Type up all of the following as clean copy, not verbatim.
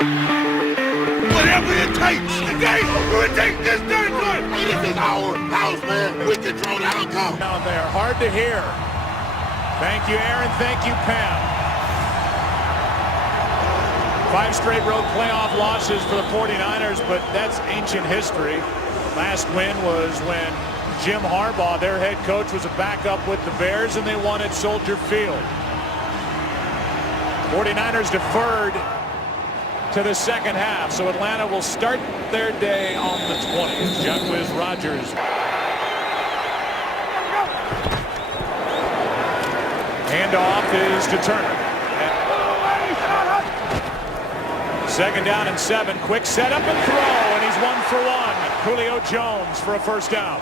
Whatever it takes today, we'll take this territory. This is our house, man. We control the outcome. Down there, hard to hear. Thank you, Aaron. Thank you, Pam. 5 straight road playoff losses for the 49ers, but that's ancient history. Last win was when Jim Harbaugh, their head coach, was a backup with the Bears, and they won at Soldier Field. 49ers deferred to the second half, so Atlanta will start their day on the 20th. Jacquizz Rodgers. Handoff is to Turner. Second down and 7. Quick setup and throw, and he's 1 for 1. Julio Jones for a first down.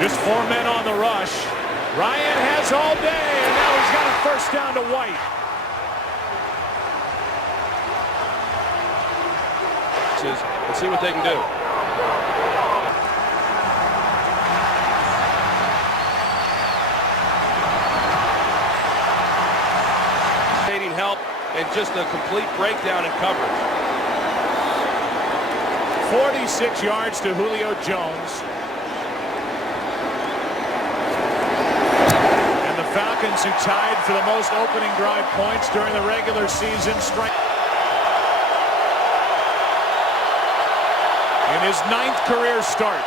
Just 4 men on the rush. Ryan has all day, and now he's got a first down to White. Let's see what they can do. Needing help and just a complete breakdown in coverage. 46 yards to Julio Jones. Falcons, who tied for the most opening drive points during the regular season, strike in his 9th career start.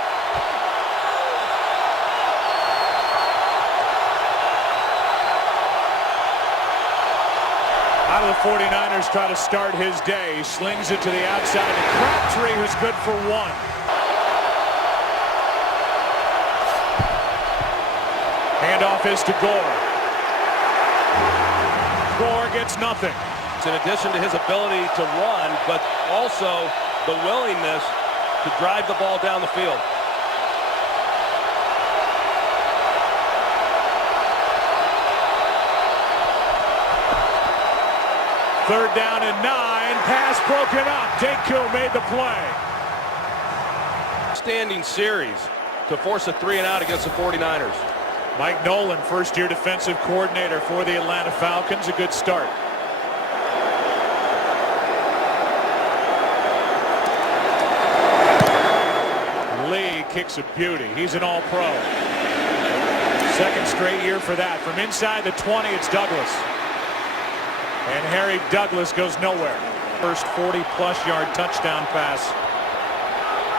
How do the 49ers try to start his day? He slings it to the outside to Crabtree, who's good for 1. Handoff is to Gore. Gore gets nothing. It's in addition to his ability to run, but also the willingness to drive the ball down the field. Third down and 9. Pass broken up. Deku made the play. Standing series to force a 3-and-out against the 49ers. Mike Nolan, first-year defensive coordinator for the Atlanta Falcons. A good start. Lee kicks a beauty. He's an all-pro. Second straight year for that. From inside the 20, it's Douglas. And Harry Douglas goes nowhere. First 40-plus yard touchdown pass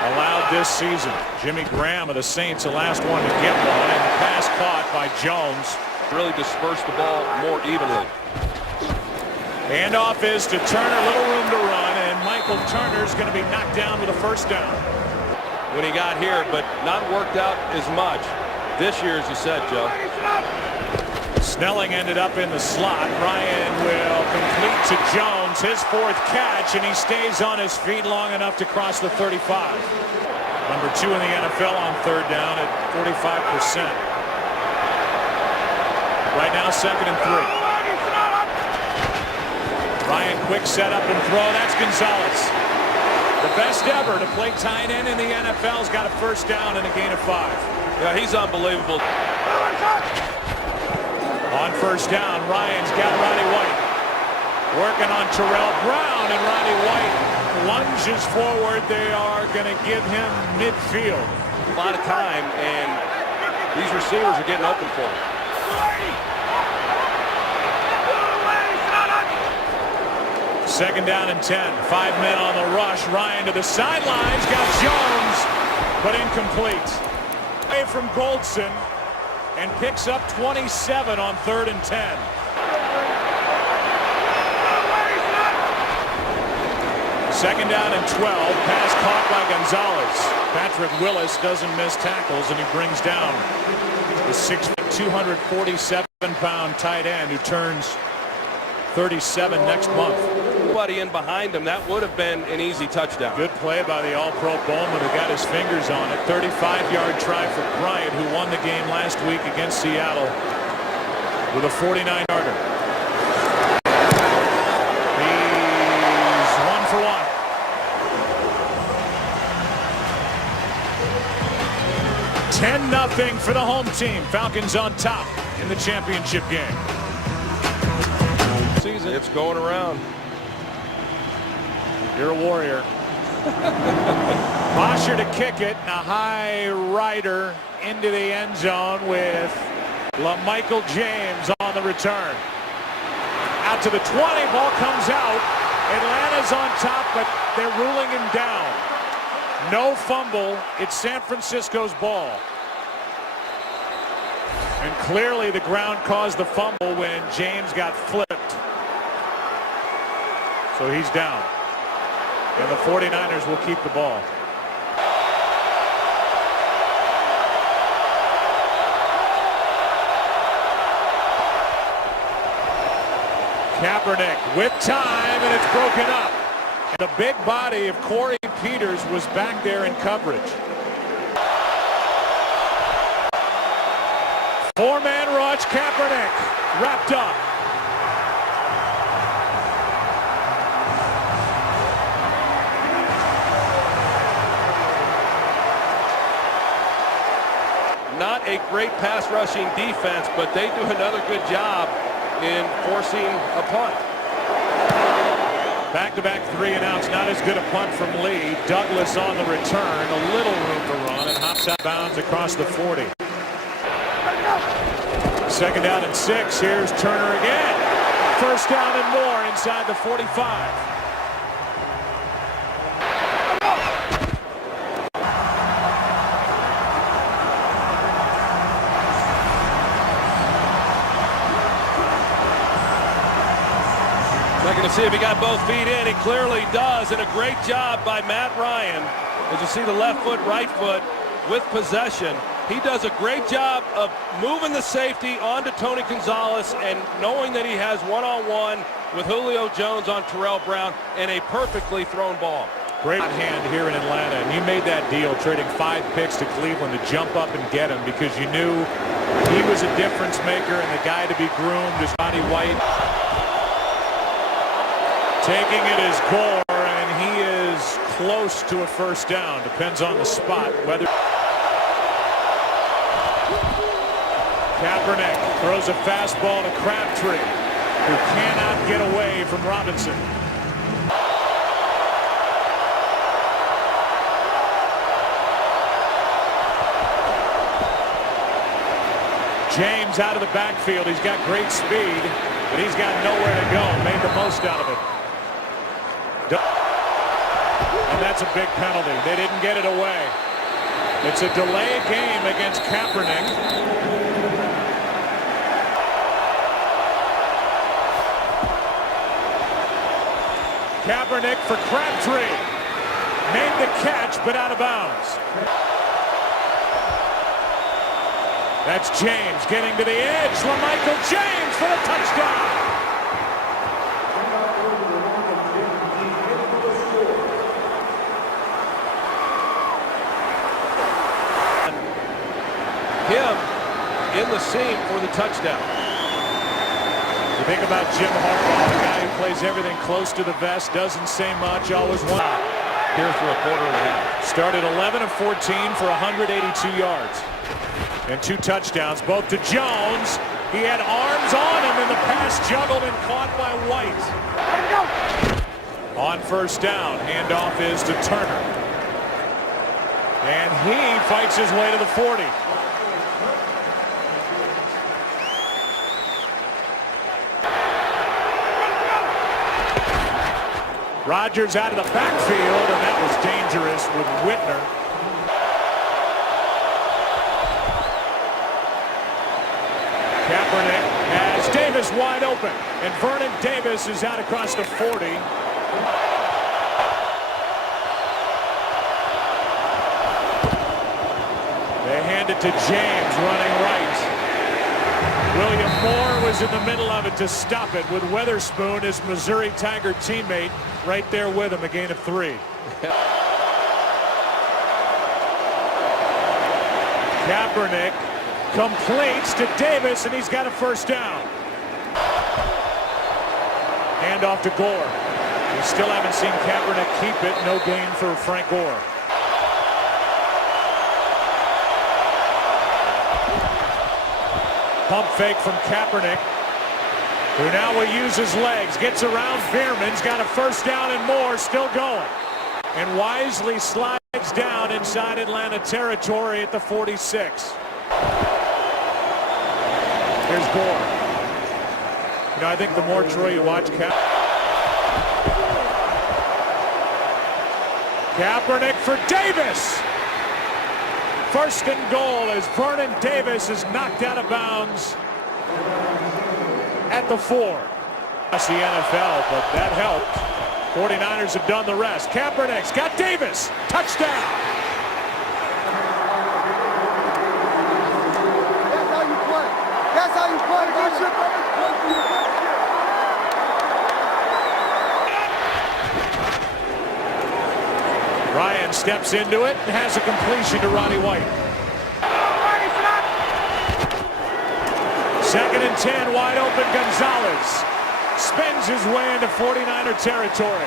allowed this season. Jimmy Graham of the Saints, the last one to get one, and the pass caught by Jones. Really dispersed the ball more evenly. Handoff is to Turner, little room to run, and Michael Turner's going to be knocked down with a first down. When he got here, but not worked out as much this year, as you said, Joe. Snelling ended up in the slot. Ryan will complete to Jones, his 4th catch, and he stays on his feet long enough to cross the 35. Number 2 in the NFL on third down at 45%. Right now, 2nd and 3. Ryan, quick setup and throw. That's Gonzalez. The best ever to play tight end in the NFL's got a first down and a gain of 5. Yeah, he's unbelievable. On first down, Ryan's got Roddy White. Working on Terrell Brown, and Roddy White lunges forward. They are going to give him midfield. A lot of time, and these receivers are getting open for him. Second down and 10. 5 men on the rush. Ryan to the sidelines. Got Jones, but incomplete. Away from Goldson, and picks up 27 on 3rd and 10. Second down and 12. Pass caught by Gonzalez. Patrick Willis doesn't miss tackles, and he brings down the 247-pound tight end who turns 37 next month. Nobody in behind him. That would have been an easy touchdown. Good play by the All-Pro Bowman, who got his fingers on it. 35-yard try for Bryant, who won the game last week against Seattle with a 49-yarder. He's 1 for 1. 10-0 for the home team. Falcons on top. in the championship game. It's going around. You're a warrior. Bosher to kick it, and a high rider into the end zone with LaMichael James on the return. Out to the 20, ball comes out. Atlanta's on top, but they're ruling him down. No fumble. It's San Francisco's ball. And clearly the ground caused the fumble when James got flipped. So he's down. And the 49ers will keep the ball. Kaepernick with time, and it's broken up. And the big body of Corey Peters was back there in coverage. Four-man rush, Kaepernick wrapped up. Not a great pass rushing defense, but they do another good job in forcing a punt. Back-to-back 3-and-outs, not as good a punt from Lee. Douglas on the return, a little room to run, and hops out of bounds across the 40. Second down and 6. Here's Turner again. First down and more inside the 45. Looking to see if he got both feet in. He clearly does, and a great job by Matt Ryan. As you see the left foot, right foot with possession. He does a great job of moving the safety onto Tony Gonzalez and knowing that he has one-on-one with Julio Jones on Terrell Brown and a perfectly thrown ball. Great hand here in Atlanta, and you made that deal trading 5 picks to Cleveland to jump up and get him because you knew he was a difference maker and the guy to be groomed is Johnny White. Taking it is Gore, and he is close to a first down. Depends on the spot. Whether Kaepernick throws a fastball to Crabtree, who cannot get away from Robinson. James out of the backfield. He's got great speed, but he's got nowhere to go. Made the most out of it. And that's a big penalty. They didn't get it away. It's a delay game against Kaepernick. Kaepernick for Crabtree. Made the catch, but out of bounds. That's James getting to the edge. LaMichael James for the touchdown. Him in the seam for the touchdown. You think about Jim Harbaugh, a guy who plays everything close to the vest, doesn't say much, always one. Here for a quarter and a half. Started 11 of 14 for 182 yards and 2 touchdowns, both to Jones. He had arms on him, and the pass juggled and caught by White. On first down, handoff is to Turner. And he fights his way to the 40. Rodgers out of the backfield, and that was dangerous with Whitner. Kaepernick has Davis wide open, and Vernon Davis is out across the 40. They hand it to James running right. William Moore was in the middle of it to stop it with Weatherspoon, his Missouri Tiger teammate, right there with him, a gain of 3. Kaepernick completes to Davis, and he's got a first down. Hand off to Gore. We still haven't seen Kaepernick keep it. No gain for Frank Gore. Pump fake from Kaepernick, who now will use his legs. Gets around Bierman's got a first down and more, still going. And wisely slides down inside Atlanta territory at the 46. Here's Gore. You know, I think the more, Troy, you watch Kaepernick for Davis. First and goal as Vernon Davis is knocked out of bounds at the 4. That's the NFL, but that helped. 49ers have done the rest. Kaepernick's got Davis. Touchdown. That's how you play. That's how you play. Ryan steps into it and has a completion to Roddy White. Second and 10, wide open. Gonzalez spins his way into 49er territory.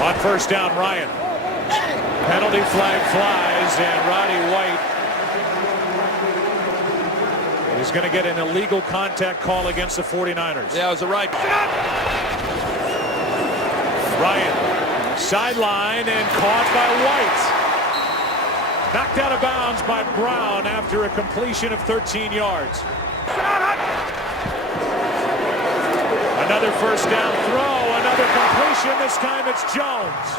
On first down, Ryan. Penalty flag flies, and Roddy White is going to get an illegal contact call against the 49ers. Yeah, it was the right. Ryan, sideline and caught by White. Knocked out of bounds by Brown after a completion of 13 yards. Another first down throw, another completion. This time it's Jones.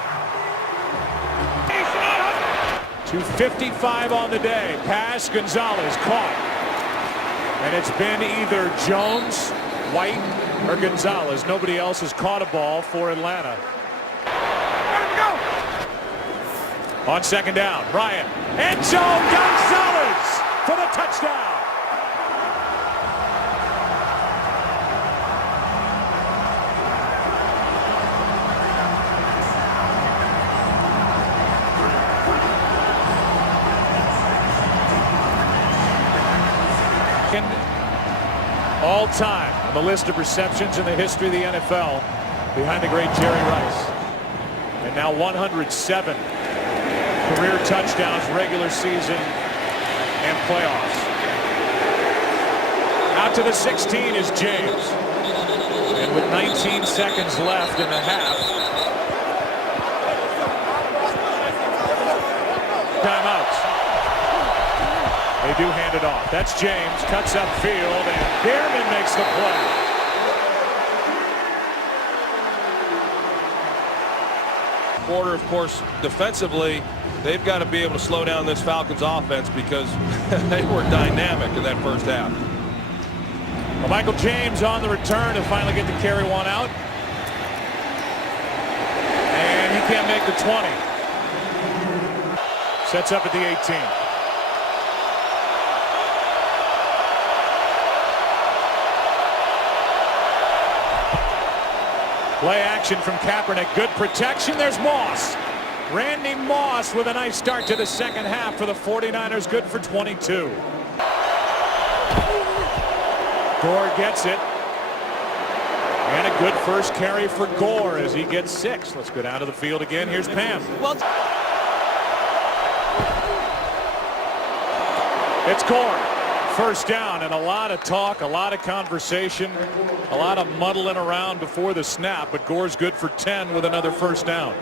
2:55 on the day. Pass, Gonzalez caught. And it's been either Jones, White, or Gonzalez. Nobody else has caught a ball for Atlanta. On second down, Ryan. End zone, Gonzalez for the touchdown. All time on the list of receptions in the history of the NFL, behind the great Jerry Rice. And now 107 career touchdowns, regular season and playoffs. Out to the 16 is James. And with 19 seconds left in the half, timeouts. They do hand it off. That's James, cuts upfield, and Bierman makes the play. Quarter, of course, defensively, they've got to be able to slow down this Falcons offense because they were dynamic in that first half. Well, Michael James on the return to finally get to carry one out. And he can't make the 20. Sets up at the 18. Play action from Kaepernick. Good protection. There's Moss. Randy Moss with a nice start to the second half for the 49ers. Good for 22. Gore gets it. And a good first carry for Gore as he gets 6. Let's go down to the field again. Here's Pam. It's Gore. First down, and a lot of talk, a lot of conversation, a lot of muddling around before the snap, but Gore's good for 10 with another first down.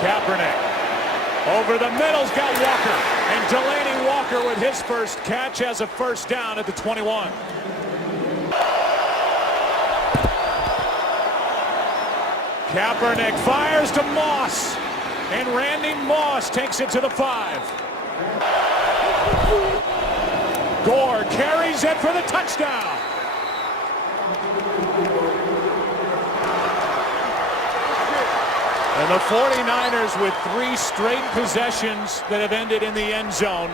Kaepernick over the middle's got Walker, and Delaney Walker with his first catch has a first down at the 21. Kaepernick fires to Moss. And Randy Moss takes it to the 5. Gore carries it for the touchdown. And the 49ers with 3 straight possessions that have ended in the end zone.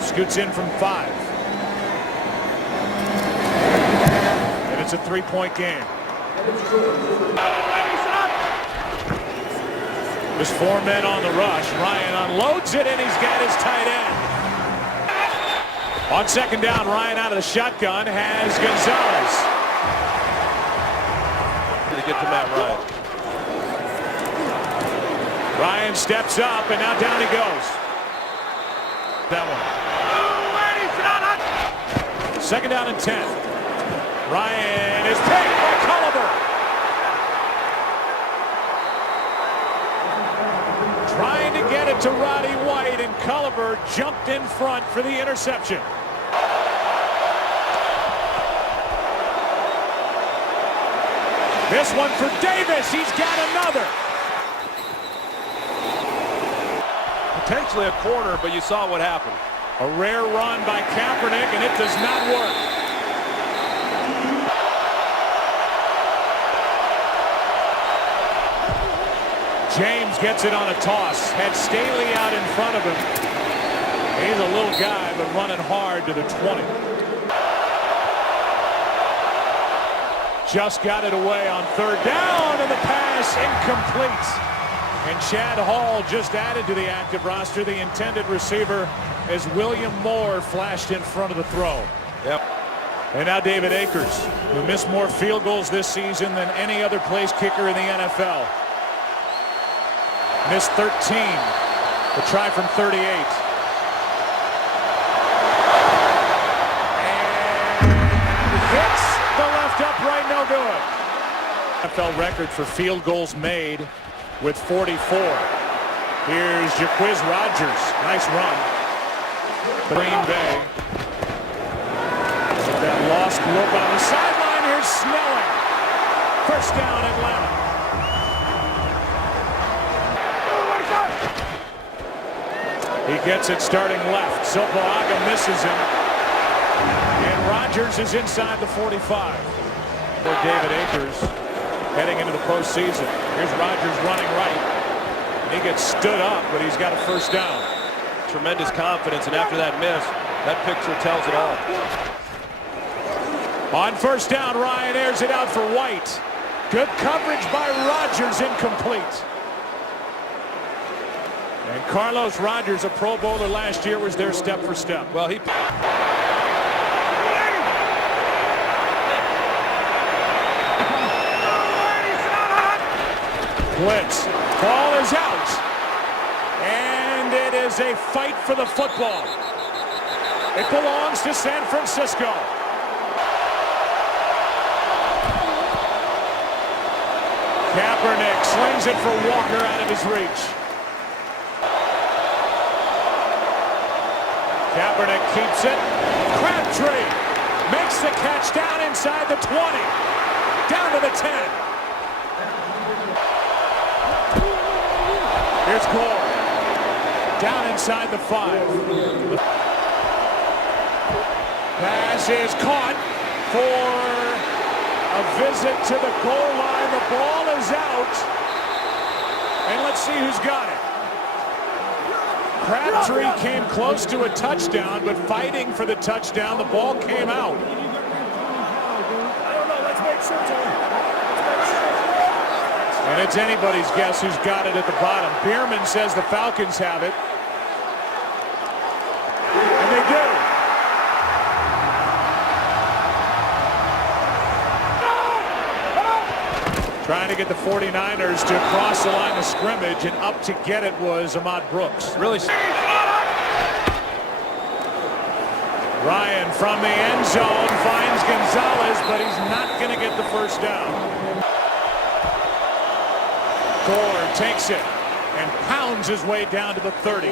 Scoots in from 5. And it's a 3-point game. There's 4 men on the rush. Ryan unloads it, and he's got his tight end. On second down, Ryan out of the shotgun has Gonzalez. To get to Matt Ryan. Ryan steps up, and now down he goes. That one. Second down and 10. Ryan is picked by Culliver. Trying to get it to Roddy White, and Culliver jumped in front for the interception. This one for Davis. He's got another. Potentially a corner, but you saw what happened. A rare run by Kaepernick, and it does not work. James gets it on a toss. Had Staley out in front of him. He's a little guy, but running hard to the 20. Just got it away on third down, and the pass incomplete. And Chad Hall just added to the active roster. The intended receiver as William Moore flashed in front of the throw. Yep. And now David Akers, who missed more field goals this season than any other place kicker in the NFL. Missed 13. A try from 38. And hits the left upright, no good. NFL record for field goals made with 44. Here's Jaquiz Rodgers. Nice run. Green Bay. With that lost look on the sideline. Here's Snelling. First down, Atlanta. He gets it starting left. Sopoaga misses him. And Rodgers is inside the 45. For David Akers heading into the postseason. Here's Rodgers running right. And he gets stood up, but he's got a first down. Tremendous confidence, and after that miss, that picture tells it all. On first down, Ryan airs it out for White. Good coverage by Rodgers, incomplete. And Carlos Rodgers, a Pro Bowler last year, was there step for step. Well, he... Blitz. Ball is out. And it is a fight for the football. It belongs to San Francisco. Kaepernick slings it for Walker out of his reach. Kaepernick keeps it. Crabtree makes the catch down inside the 20. Down to the 10. Here's Gore. Down inside the 5. Pass is caught for a visit to the goal line. The ball is out. And let's see who's got it. Crabtree came close to a touchdown, but fighting for the touchdown, the ball came out. And it's anybody's guess who's got it at the bottom. Bierman says the Falcons have it. And they do. Trying to get the 49ers to cross the line of scrimmage, and up to get it was Ahmad Brooks. Really. Ryan from the end zone finds Gonzalez, but he's not going to get the first down. Gore takes it and pounds his way down to the 30.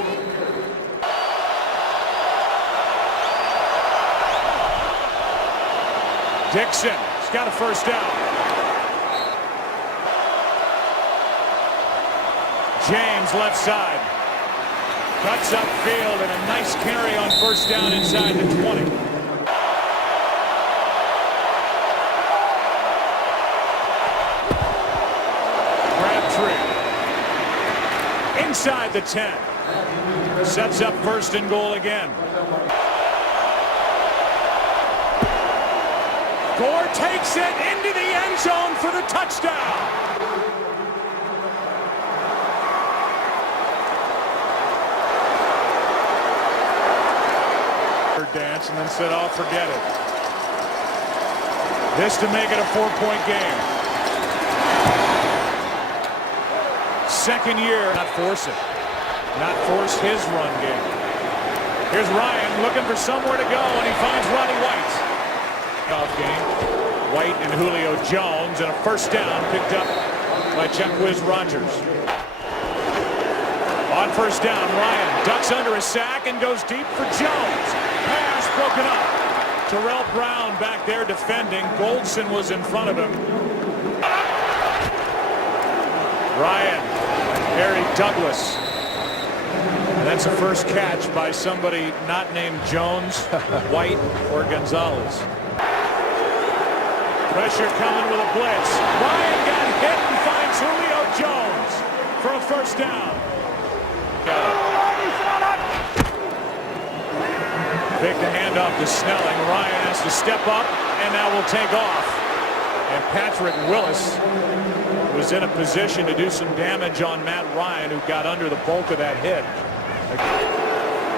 Dixon has got a first down. James left side. Cuts upfield, and a nice carry on first down inside the 20. Crabtree. Inside the 10. Sets up first and goal again. Gore takes it into the end zone for the touchdown. Dance and then said, "Oh, forget it." This to make it a 4-point game. second year. Not force it. Not force his run game. Here's Ryan looking for somewhere to go, and he finds Roddy White. Off game. White and Julio Jones, and a first down picked up by Chuck Whiz Rogers. On first down, Ryan ducks under a sack and goes deep for Jones. Pass broken up. Terrell Brown back there defending. Goldson was in front of him. Ryan, Harry Douglas. And that's a first catch by somebody not named Jones, White, or Gonzalez. Pressure coming with a blitz. Ryan got hit and finds Julio Jones for a first down. Pick the handoff to Snelling. Ryan has to step up and now will take off. And Patrick Willis was in a position to do some damage on Matt Ryan, who got under the bulk of that hit.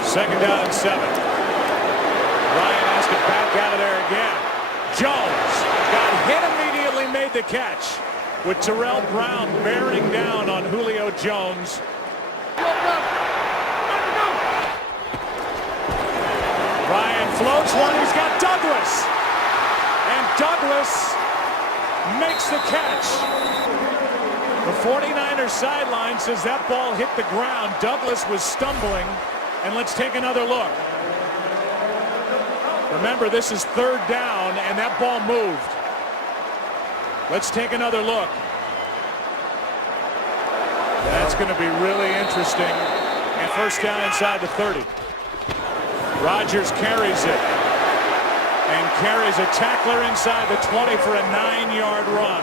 Second down and 7. Ryan has to back out of there again. Jones got hit immediately, made the catch with Terrell Brown bearing down on Julio Jones. Ryan floats one. He's got Douglas. And Douglas makes the catch. The 49ers sideline says that ball hit the ground. Douglas was stumbling. And let's take another look. Remember, this is third down, and that ball moved. Let's take another look. That's going to be really interesting. And first down inside the 30. Rodgers carries it. And carries a tackler inside the 20 for a 9-yard run.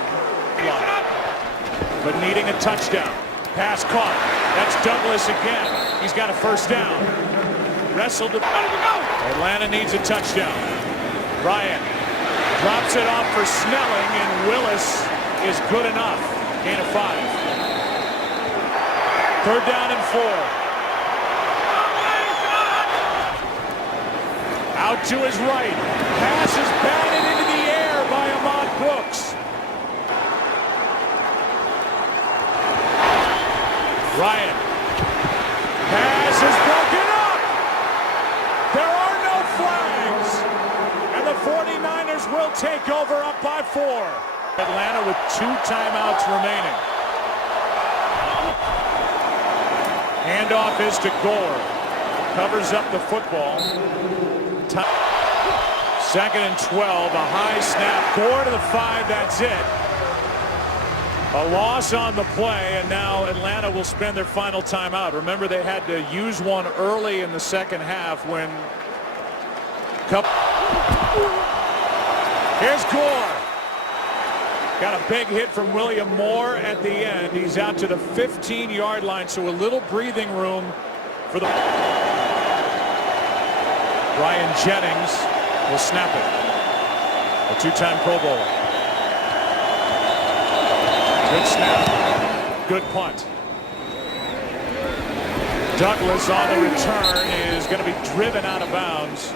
But needing a touchdown. Pass caught. That's Douglas again. He's got a first down. Wrestled to Atlanta needs a touchdown. Ryan drops it off for Snelling, and Willis is good enough. Gain of 5. Third down and 4. Out to his right. Pass is batted into the air by Ahmad Brooks. Ryan. Pass is broken up. There are no flags. And the 49ers will take over up by 4. Atlanta with 2 timeouts remaining. Handoff is to Gore. Covers up the football. Second and 12. A high snap. Gore to the 5. That's it. A loss on the play, and now Atlanta will spend their final timeout. Remember, they had to use one early in the second half when Here's Gore. Got a big hit from William Moore at the end. He's out to the 15-yard line, so a little breathing room for the... Ryan Jennings will snap it. A 2-time Pro Bowler. Good snap. Good punt. Douglas on the return is going to be driven out of bounds.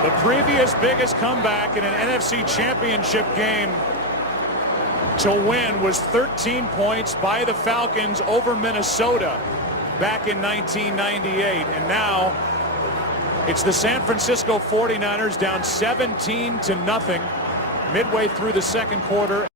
The previous biggest comeback in an NFC Championship game to win was 13 points by the Falcons over Minnesota back in 1998. And now it's the San Francisco 49ers down 17-0 midway through the second quarter.